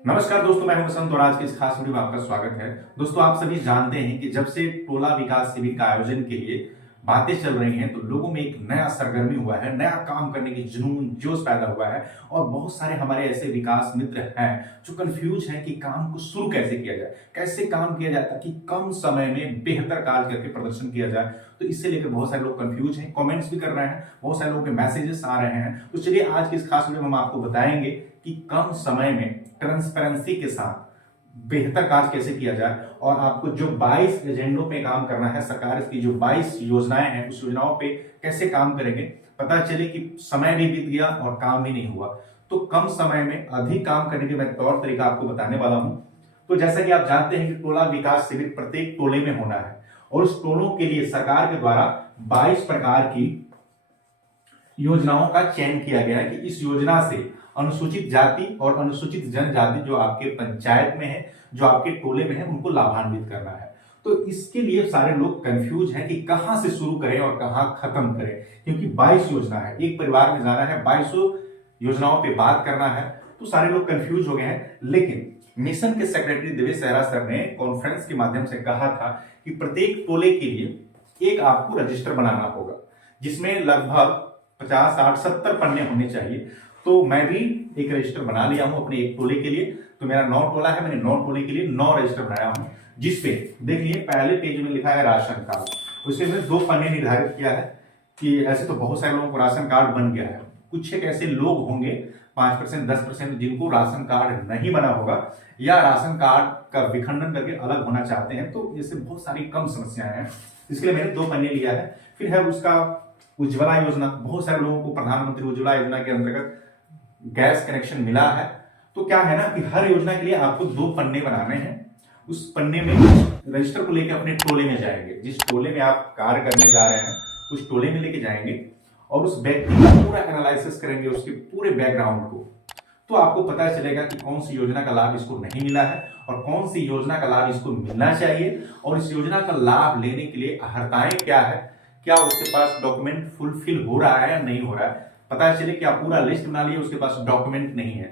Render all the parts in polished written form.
नमस्कार दोस्तों, मैं हूं बसंत और आज के इस खास वीडियो में आपका स्वागत है। दोस्तों, आप सभी जानते हैं कि जब से टोला विकास शिविर का आयोजन के लिए बातें चल रही हैं तो लोगों में एक नया सरगर्मी हुआ है, नया काम करने की जुनून जोश पैदा हुआ है और बहुत सारे हमारे ऐसे विकास मित्र हैं जो कंफ्यूज हैं कि काम को शुरू कैसे किया जाए, कैसे काम किया जाए ताकि कम समय में बेहतर कार्य करके प्रदर्शन किया जाए। तो इससे लेकर बहुत सारे लोग कंफ्यूज हैं, कमेंट्स भी कर रहे हैं, बहुत सारे लोगों के मैसेजेस आ रहे हैं। तो चलिए आज के इस खास वीडियो में हम आपको बताएंगे कि कम समय में ट्रांसपेरेंसी के साथ बेहतर कार्य कैसे किया जाए और आपको जो 22 एजेंडों पे काम करना है, सरकार की जो 22 योजनाएं हैं उस योजनाओं पे कैसे काम करेंगे। पता चले कि समय भी बीत गया और काम भी नहीं हुआ, तो कम समय में अधिक काम करने के मैं तौर तरीका आपको बताने वाला हूं। तो जैसा कि आप जानते हैं कि टोला विकास शिविर प्रत्येक टोले में होना है और उस टोलों के लिए सरकार के द्वारा 22 प्रकार की योजनाओं का चयन किया गया है कि इस योजना से अनुसूचित जाति और अनुसूचित जनजाति जो आपके पंचायत में है, जो आपके टोले में है, उनको लाभान्वित करना है। तो इसके लिए सारे लोग कंफ्यूज हैं कि कहां से शुरू करें और कहां खत्म करें, क्योंकि 22 योजना है, एक परिवार में जाना है, 22 योजनाओं पे बात करना है। तो सारे लोग कंफ्यूज हो गए हैं। लेकिन मिशन के सेक्रेटरी देवेश सहरा सर ने कॉन्फ्रेंस के माध्यम से कहा था कि प्रत्येक टोले के लिए एक आपको रजिस्टर बनाना होगा जिसमें लगभग 50, 60, 70 पन्ने होने चाहिए। तो मैं भी एक रजिस्टर बना लिया हूं अपने एक टोले के लिए। तो मेरा 9 टोला है, मैंने 9 टोले के लिए 9 रजिस्टर बनाया हूं, जिसपे देखिए पहले पेज में लिखा है राशन कार्ड। उसमें मैंने 2 पन्ने निर्धारित किया है कि ऐसे तो बहुत सारे लोगों को राशन कार्ड बन गया है, कुछ एक ऐसे लोग होंगे 5%, 10% जिनको राशन कार्ड नहीं बना होगा या राशन कार्ड का विखंडन करके अलग होना चाहते हैं। तो इससे बहुत सारी कम समस्याएं हैं, इसके लिए मैंने 2 पन्ने लिया है। फिर है उसका उज्ज्वला योजना, बहुत सारे लोगों को प्रधानमंत्री उज्ज्वला योजना के अंतर्गत गैस कनेक्शन मिला है। तो क्या है ना कि हर योजना के लिए आपको 2 पन्ने बनाने हैं। उस पन्ने में रजिस्टर को लेकर अपने टोले में जाएंगे, जिस टोले में आप कार्य करने जा रहे हैं उस टोले में लेके जाएंगे और उस व्यक्ति का पूरा एनालिसिस करेंगे, उसके पूरे बैकग्राउंड को। तो आपको पता चलेगा कि कौन सी योजना का लाभ इसको नहीं मिला है और कौन सी योजना का लाभ इसको मिलना चाहिए और इस योजना का लाभ लेने के लिए अर्हताएं क्या है, क्या उसके पास डॉक्यूमेंट फुलफिल हो रहा है या नहीं हो रहा है। पता चले कि आप पूरा लिस्ट बना लिए, उसके पास डॉक्यूमेंट नहीं है,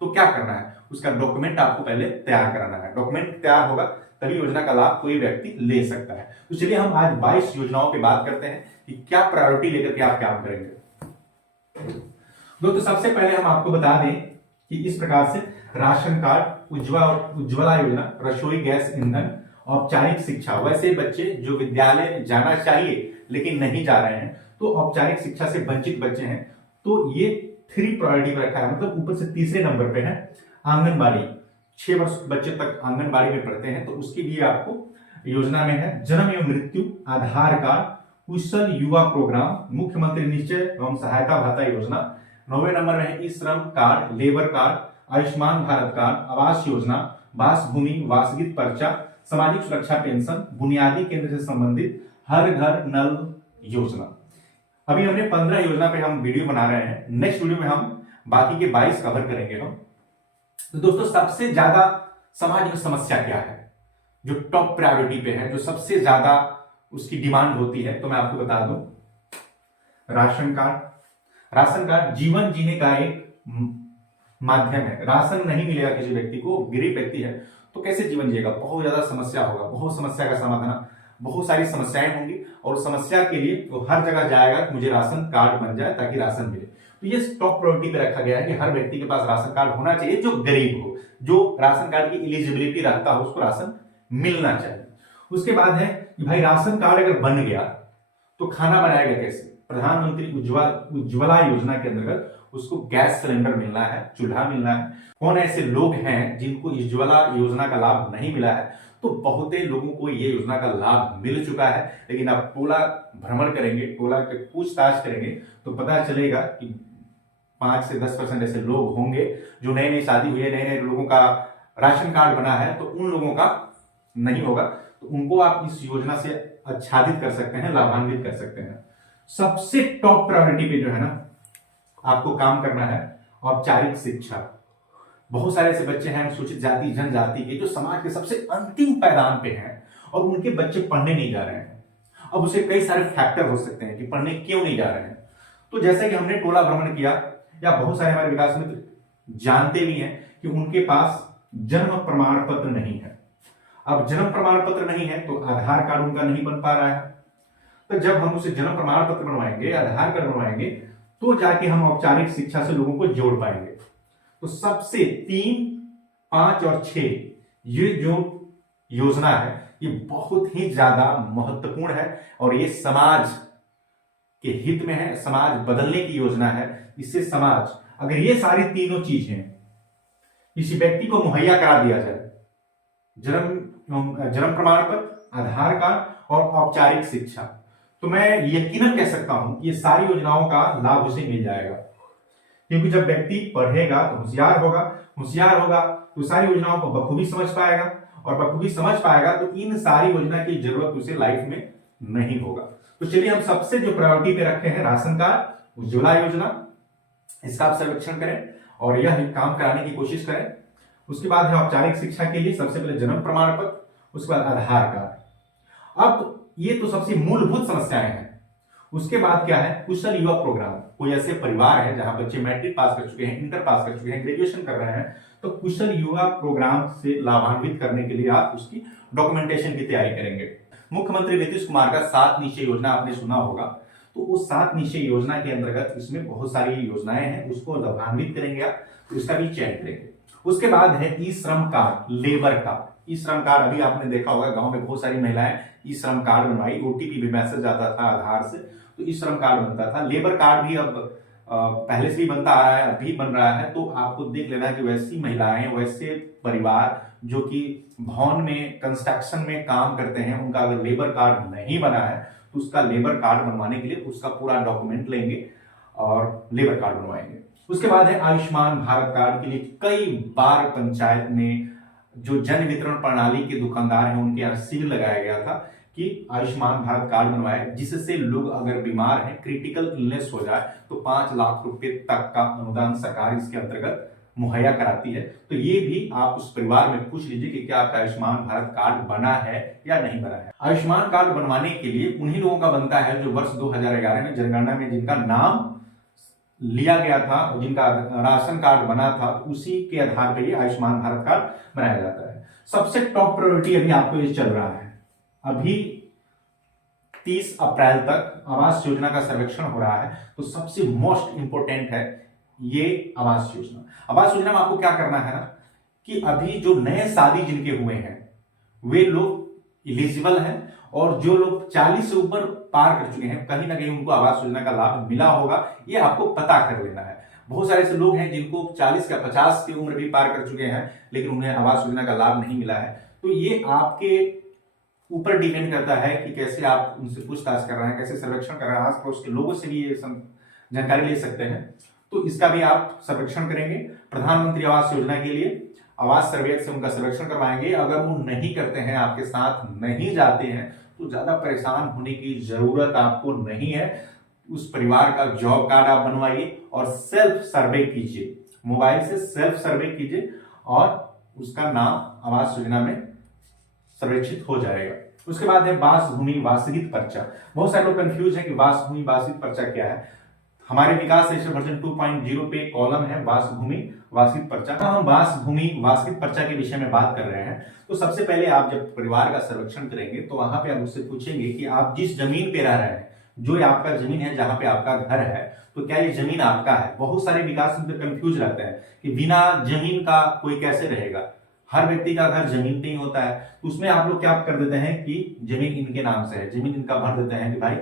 तो क्या करना है, उसका डॉक्यूमेंट आपको पहले तैयार कराना है। डॉक्यूमेंट तैयार होगा तभी योजना का लाभ कोई व्यक्ति ले सकता है। तो चलिए हम आज 22 योजनाओं पे बात करते हैं कि क्या प्रायोरिटी लेकर के आप काम करेंगे। दोस्तों, सबसे पहले हम आपको बता दें कि इस प्रकार से राशन कार्ड, उज्ज्वला योजना, रसोई गैस ईंधन, औपचारिक शिक्षा, वैसे बच्चे जो विद्यालय जाना चाहिए लेकिन नहीं जा रहे हैं, तो औपचारिक शिक्षा से वंचित बच्चे हैं, तो ये 3 प्रायोरिटी पर रखा है, मतलब ऊपर से तीसरे नंबर पे है। आंगनबाड़ी, 6 वर्ष बच्चे तक आंगनबाड़ी में पढ़ते हैं, तो उसके लिए आपको योजना में है जन्म एवं मृत्यु आधार कार्ड, कुशल युवा प्रोग्राम, मुख्यमंत्री निश्चय एवं सहायता भत्ता योजना। 9वें नंबर में है ई श्रम card, labour card, Ayushman Bharat card, Awas Yojana, वास भूमि, वासगीत पर्चा, सामाजिक सुरक्षा पेंशन, बुनियादी केंद्र से संबंधित हर घर नल योजना। अभी हमने 15 योजना पे हम वीडियो बना रहे हैं, नेक्स्ट वीडियो में हम बाकी के 22 कवर करेंगे हम। तो दोस्तों, सबसे ज्यादा समाज में समस्या क्या है जो टॉप प्रायोरिटी पे है, जो सबसे ज्यादा उसकी डिमांड होती है, तो मैं आपको बता दूं, राशन कार्ड। राशन कार्ड जीवन जीने का एक माध्यम है। राशन नहीं मिलेगा किसी व्यक्ति को, गरीब व्यक्ति है तो कैसे जीवन जिएगा, बहुत ज्यादा समस्या होगा, बहुत समस्या का समाधान, बहुत सारी समस्याएं होंगी और समस्या के लिए वो हर जगह जाएगा कि मुझे राशन कार्ड बन जाए ताकि राशन मिले। तो ये टॉप प्रायोरिटी पे रखा गया है कि हर व्यक्ति के पास राशन कार्ड होना चाहिए, जो गरीब हो, जो राशन कार्ड की एलिजिबिलिटी रखता हो, उसको राशन मिलना चाहिए। उसके बाद है कि भाई राशन कार्ड अगर बन गया तो खाना बनाएगा कैसे। प्रधानमंत्री उज्ज्वला योजना के अंतर्गत उसको गैस सिलेंडर मिलना है, चूल्हा मिलना है। कौन ऐसे लोग हैं जिनको उज्ज्वला योजना का लाभ नहीं मिला है, तो बहुत लोगों को ये योजना का लाभ मिल चुका है। लेकिन आप टोला भ्रमण करेंगे, टोला के पूछताछ करेंगे तो पता चलेगा कि 5 से 10% ऐसे लोग होंगे जो नई नई शादी हुई है, नए नए लोगों का राशन कार्ड बना है, तो उन लोगों का नहीं होगा। तो उनको आप इस योजना से आच्छादित कर सकते हैं, लाभान्वित कर सकते हैं। सबसे टॉप प्रायोरिटी पे जो है ना आपको काम करना है औपचारिक शिक्षा। बहुत सारे ऐसे बच्चे हैं अनुसूचित जाति जनजाति के जो समाज के सबसे अंतिम पायदान पे हैं और उनके बच्चे पढ़ने नहीं जा रहे हैं। अब उसे कई सारे फैक्टर हो सकते हैं कि पढ़ने क्यों नहीं जा रहे हैं। तो जैसे कि हमने टोला भ्रमण किया या बहुत सारे हमारे विकास मित्र जानते भी हैं कि उनके पास जन्म प्रमाण पत्र नहीं है। अब जन्म प्रमाण पत्र नहीं है तो आधार कार्ड उनका नहीं बन पा रहा है। तो जब हम उसे जन्म प्रमाण पत्र बनवाएंगे, आधार कार्ड बनवाएंगे, तो जाके हम औपचारिक शिक्षा से लोगों को जोड़ पाएंगे। तो सबसे 3, 5 और 6 ये जो योजना है ये बहुत ही ज्यादा महत्वपूर्ण है और ये समाज के हित में है, समाज बदलने की योजना है। इससे समाज, अगर ये सारी तीनों चीजें किसी व्यक्ति को मुहैया करा दिया जाए, जन्म प्रमाण पत्र, आधार कार्ड और औपचारिक शिक्षा, तो मैं यकीनन कह सकता हूं कि ये सारी योजनाओं का लाभ उसे मिल जाएगा। क्योंकि जब व्यक्ति पढ़ेगा तो होशियार होगा तो सारी योजनाओं को बखूबी समझ पाएगा, और बखूबी समझ पाएगा तो इन सारी योजना की जरूरत उसे लाइफ में नहीं होगा। तो चलिए हम सबसे जो प्रायोरिटी पे रखे हैं राशन कार्ड, उज्ज्वला योजना, इसका आप सर्वेक्षण करें और यह काम कराने की कोशिश करें। उसके बाद है औपचारिक शिक्षा के लिए सबसे पहले जन्म प्रमाण पत्र, उसके बाद आधार कार्ड। अब ये तो सबसे मूलभूत समस्याएं हैं। उसके बाद क्या है, कुशल युवा प्रोग्राम। कोई ऐसे परिवार है जहां बच्चे मैट्रिक पास कर चुके हैं, इंटर पास कर चुके हैं, ग्रेजुएशन कर रहे हैं, तो कुशल युवा प्रोग्राम से लाभान्वित करने के लिए आप उसकी डॉक्यूमेंटेशन की तैयारी करेंगे। मुख्यमंत्री नीतीश कुमार का 7 निश्चय योजना आपने सुना होगा, तो उस 7 निश्चय योजना के अंतर्गत इसमें बहुत सारी योजनाएं हैं, उसको लाभान्वित करेंगे आप, तो इसका भी चयन करेंगे। उसके बाद है ई श्रम कार्ड, लेबर कार्ड। ई श्रम कार्ड अभी आपने देखा होगा गांव में बहुत सारी महिलाएं ई श्रम कार्ड बनवाई, ओटीपी भी मैसेज आता था आधार से, तो ई श्रम कार्ड बनता था। लेबर कार्ड भी अब पहले से ही बनता आ रहा है, अभी बन रहा है। तो आपको देख लेना है कि वैसी महिलाएं, वैसे परिवार जो कि भवन में, कंस्ट्रक्शन में काम करते हैं, उनका अगर लेबर कार्ड नहीं बना है तो उसका लेबर कार्ड बनवाने के लिए उसका पूरा डॉक्यूमेंट लेंगे और लेबर कार्ड बनवाएंगे। उसके बाद है आयुष्मान भारत कार्ड के लिए कई बार पंचायत में जो जन वितरण प्रणाली के दुकानदार हैं उनके यहाँ सील लगाया गया था कि आयुष्मान भारत कार्ड बनवाए, जिससे लोग अगर बीमार हैं, क्रिटिकल इलनेस हो जाए तो 5 लाख रुपए तक का अनुदान सरकार इसके अंतर्गत मुहैया कराती है। तो ये भी आप उस परिवार में पूछ लीजिए कि क्या आपका आयुष्मान भारत कार्ड बना है या नहीं बना है। आयुष्मान कार्ड बनवाने के लिए उन्हीं लोगों का बनता है जो वर्ष 2011 में जनगणना में जिनका नाम लिया गया था, जिनका राशन कार्ड बना था, तो उसी के आधार पर ये आयुष्मान भारत कार्ड बनाया जाता है। सबसे टॉप प्रायोरिटी अभी आपको ये चल रहा है, अभी 30 अप्रैल तक आवास योजना का सर्वेक्षण हो रहा है, तो सबसे मोस्ट इंपोर्टेंट है ये आवास योजना। आवास योजना में आपको क्या करना है ना कि अभी जो नए शादी जिनके हुए हैं वे लोग एलिजिबल हैं, और जो लोग 40 से ऊपर पार कर चुके हैं, कहीं ना कहीं उनको आवास योजना का लाभ मिला होगा, ये आपको पता कर लेना है। बहुत सारे ऐसे लोग हैं जिनको 40 या 50 की उम्र भी पार कर चुके हैं लेकिन उन्हें आवास योजना का लाभ नहीं मिला है। तो ये आपके ऊपर डिपेंड करता है कि कैसे आप उनसे पूछताछ कर रहे हैं, कैसे सर्वेक्षण कर रहे हैं, आस पड़ोस के लोगों से भी ये जानकारी ले सकते हैं। तो इसका भी आप सर्वेक्षण करेंगे। प्रधानमंत्री आवास योजना के लिए आवास सर्वे से उनका सर्वेक्षण करवाएंगे। अगर वो नहीं करते हैं, आपके साथ नहीं जाते हैं, तो ज्यादा परेशान होने की जरूरत आपको नहीं है। उस परिवार का जॉब कार्ड आप बनवाइए और सेल्फ सर्वे कीजिए, मोबाइल से सेल्फ सर्वे कीजिए और उसका नाम आवास योजना में संरक्षित हो जाएगा। उसके बाद है वास भूमि वास्तविक पर्चा। बहुत सारे लोग कंफ्यूज है कि वास भूमि वास्तविक पर्चा क्या है। हमारे विकास वर्जन 2.0 पे कॉलम है वास भूमि वास्तविक पर्चा। हम वास भूमि वास्तविक पर्चा के विषय में बात कर रहे हैं। तो सबसे पहले आप जब परिवार का सर्वेक्षण करेंगे तो वहां पे आप उससे पूछेंगे कि आप जिस जमीन पे रह रहे हैं, जो आपका जमीन है, जहां पे आपका घर है, तो क्या ये जमीन आपका है। बहुत सारे विकास कंफ्यूज रहते हैं कि बिना जमीन का कोई कैसे रहेगा। हर व्यक्ति का घर जमीन पे ही होता है। तो उसमें आप लोग क्या कर देते हैं कि जमीन इनके नाम से है, जमीन इनका भर देते हैं कि भाई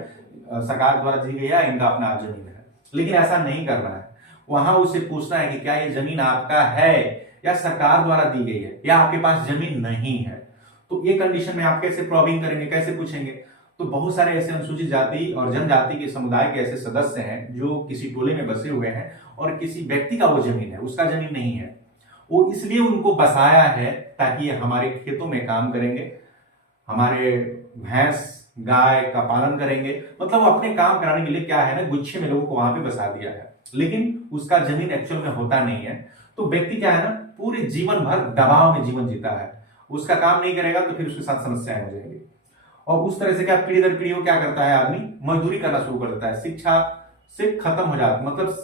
सरकार द्वारा दी गई है, इनका अपना जमीन है। लेकिन ऐसा नहीं करना है। वहां उसे पूछना है कि क्या ये जमीन आपका है या सरकार द्वारा दी गई है, या आपके पास जमीन नहीं है। तो ये कंडीशन में आप कैसे प्रॉबिंग करेंगे, कैसे पूछेंगे। तो बहुत सारे ऐसे अनुसूचित जाति और जनजाति के समुदाय के ऐसे सदस्य हैं जो किसी टोले में बसे हुए हैं और किसी व्यक्ति का वो जमीन है, उसका जमीन नहीं है। वो इसलिए उनको बसाया है ताकि ये हमारे खेतों में काम करेंगे, हमारे भैंस गाय का पालन करेंगे। मतलब वो अपने काम कराने के लिए क्या है ना, गुच्छे में लोगों को वहां पे बसा दिया है, लेकिन उसका जमीन एक्चुअल में होता नहीं है। तो व्यक्ति क्या है ना, पूरे जीवन भर दबाव में जीवन जीता है। उसका काम नहीं करेगा तो फिर उसके साथ समस्याएं हो जाएंगी। और उस तरह से क्या पीढ़ी दर पीढ़ी क्या करता है, आदमी मजदूरी करना शुरू कर देता है, शिक्षा से खत्म हो जाता है, मतलब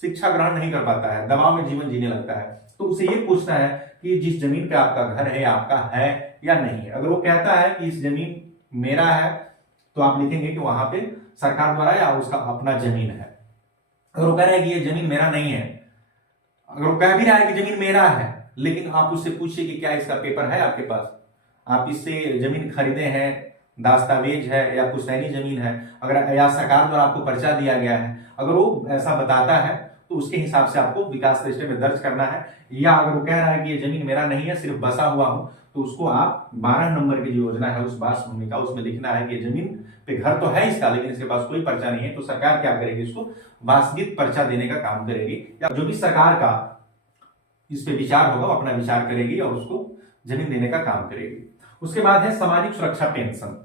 शिक्षा ग्रहण नहीं कर पाता है, दबाव में जीवन जीने लगता है। तो उसे ये पूछना है कि जिस जमीन पे आपका घर है आपका है या नहीं है। अगर वो कहता है कि इस जमीन मेरा है तो आप लिखेंगे कि वहां पे सरकार द्वारा या उसका अपना जमीन है। अगर वो कह रहा है कि ये जमीन मेरा नहीं है, अगर वो कह भी रहा है कि जमीन मेरा है, लेकिन आप उससे पूछिए कि क्या इसका पेपर है आपके पास, आप इससे जमीन खरीदे हैं, दस्तावेज है या पुश्तैनी जमीन है, अगर या सरकार द्वारा आपको पर्चा दिया गया है, अगर वो ऐसा बताता है तो उसके हिसाब से आपको विकास रजिस्टर में दर्ज करना है। या अगर वो कह रहा है कि ये जमीन मेरा नहीं है सिर्फ बसा हुआ हूं, तो उसको आप 12 नंबर की जो योजना है उस वास भूमि का, उसमें लिखना है कि जमीन पे घर तो है इसका लेकिन इसके पास कोई पर्चा नहीं है, तो सरकार क्या करेगी, इसको वास्तविक पर्चा देने का काम करेगी। या जो भी सरकार का इस पे विचार होगा वो अपना विचार करेगी और उसको जमीन देने का काम करेगी। उसके बाद है सामाजिक सुरक्षा पेंशन।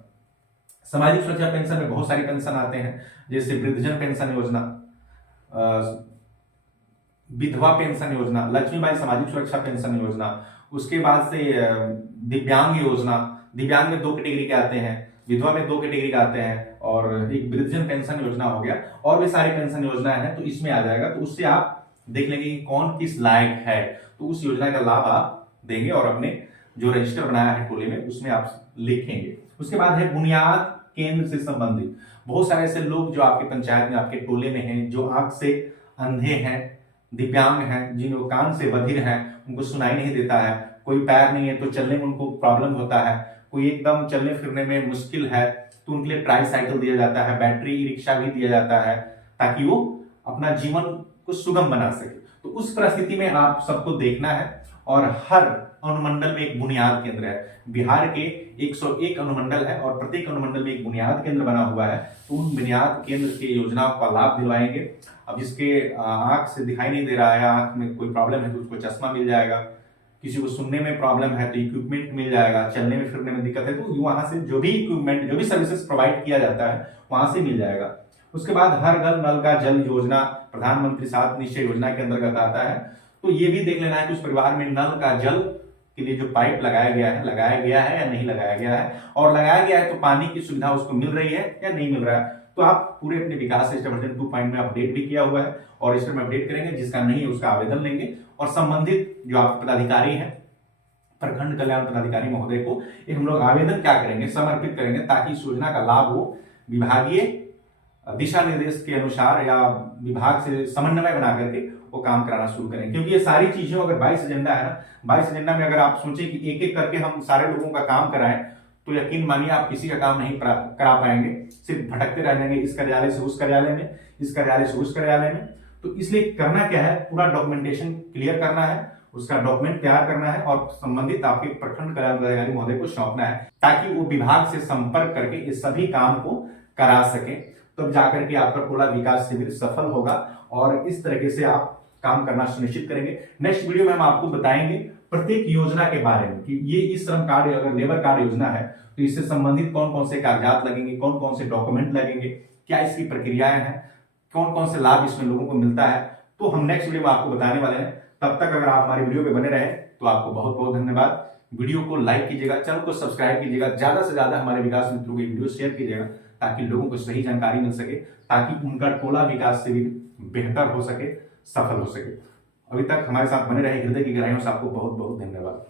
सामाजिक सुरक्षा पेंशन में बहुत सारी पेंशन आते हैं, जैसे वृद्धजन पेंशन योजना, विधवा पेंशन योजना, लक्ष्मीबाई सामाजिक सुरक्षा पेंशन योजना, उसके बाद से दिव्यांग योजना। दिव्यांग में 2 कैटेगरी के आते हैं, विधवा में 2 कैटेगरी के आते हैं, और एक वृद्धजन पेंशन योजना हो गया, और भी सारी पेंशन योजना है, तो इसमें आ जाएगा। तो उससे आप देख लेंगे कि कौन किस लायक है, तो उस योजना का लाभ आप देंगे और अपने जो रजिस्टर बनाया है टोले में उसमें आप लिखेंगे। उसके बाद है बुनियाद केंद्र से संबंधित। बहुत सारे ऐसे लोग जो आपके पंचायत में आपके टोले में हैं, जो आंख से अंधे हैं, दिव्यांग हैं, जिनको कान से बधिर हैं, उनको सुनाई नहीं देता है, कोई पैर नहीं है तो चलने में उनको प्रॉब्लम होता है, कोई एकदम चलने फिरने में मुश्किल है, तो उनके लिए ट्राईसाइकिल दिया जाता है, बैटरी रिक्शा भी दिया जाता है, ताकि वो अपना जीवन को सुगम बना सके। तो उस परिस्थिति में आप सबको देखना है, और हर अनुमंडल में एक बुनियाद केंद्र है। बिहार के 101 अनुमंडल है और प्रत्येक अनुमंडल में एक बुनियाद केंद्र बना हुआ है, तो उन बुनियाद केंद्र के योजनाओं का लाभ दिलवाएंगे। अब जिसके आंख से दिखाई नहीं दे रहा है, आंख में कोई प्रॉब्लम है तो उसको चश्मा मिल जाएगा, किसी को सुनने में प्रॉब्लम है तो इक्विपमेंट मिल जाएगा, चलने में फिरने में दिक्कत है तो वहां से जो भी इक्विपमेंट, जो भी सर्विसेज प्रोवाइड किया जाता है वहां से मिल जाएगा। उसके बाद हर घर नल का जल योजना प्रधानमंत्री 7 निश्चय योजना के अंतर्गत आता है, तो ये भी देख लेना है कि उस परिवार में नल का जल के लिए जो पाइप लगाया गया है या नहीं लगाया गया है, और लगाया गया है तो पानी की सुविधा उसको मिल रही है या नहीं मिल रहा है। तो आप पूरे अपने विकास रजिस्टर वर्जन 2 में अपडेट भी किया हुआ है और रजिस्टर में अपडेट करेंगे, जिसका नहीं है उसका आवेदन लेंगे, और संबंधित जो आपके पदाधिकारी हैं, प्रखंड कल्याण पदाधिकारी महोदय को एक हम लोग आवेदन क्या करेंगे, समर्पित करेंगे, ताकि इस योजना का लाभ हो विभागीय दिशा निर्देश के अनुसार या विभाग से समन्वय बना करके वो काम कराना शुरू करें। क्योंकि ये सारी चीजों, अगर 22 एजेंडा है ना, 22 एजेंडा में अगर आप सोचें कि एक एक करके हम सारे लोगों का काम कराएं, तो यकीन मानिए आप किसी का काम नहीं करा पाएंगे, सिर्फ भटकते रह जाएंगे इस कार्यालय से उस कार्यालय में, इस कार्यालय से उस कार्यालय में। तो इसलिए करना क्या है, पूरा डॉक्यूमेंटेशन क्लियर करना है, उसका डॉक्यूमेंट तैयार करना है और संबंधित आपके प्रखंड कल्याण पदाधिकारी महोदय को सौंपना है, ताकि वो विभाग से संपर्क करके इस सभी काम को करा सके, तब जाकर के आपका टोला विकास शिविर सफल होगा। और इस तरीके से आप काम करना सुनिश्चित करेंगे। नेक्स्ट वीडियो में हम आपको बताएंगे प्रत्येक योजना के बारे में कि ये इस श्रम कार्ड अगर लेबर कार्ड योजना है तो इससे संबंधित कौन कौन से कागजात लगेंगे, कौन कौन से डॉक्यूमेंट लगेंगे, क्या इसकी प्रक्रियाएं हैं, कौन कौन से लाभ इसमें लोगों को मिलता है, तो हम नेक्स्ट वीडियो में आपको बताने वाले हैं। तब तक अगर आप हमारे वीडियो पे बने रहे तो आपको बहुत बहुत धन्यवाद। वीडियो को लाइक कीजिएगा, चैनल को सब्सक्राइब कीजिएगा, ज्यादा से ज्यादा हमारे विकास मित्रों की वीडियो शेयर कीजिएगा, ताकि लोगों को सही जानकारी मिल सके, ताकि उनका टोला विकास शिविर बेहतर हो सके, सफल हो सके। अभी तक हमारे साथ बने रहे, हृदय की गहराइयों से आपको बहुत बहुत धन्यवाद।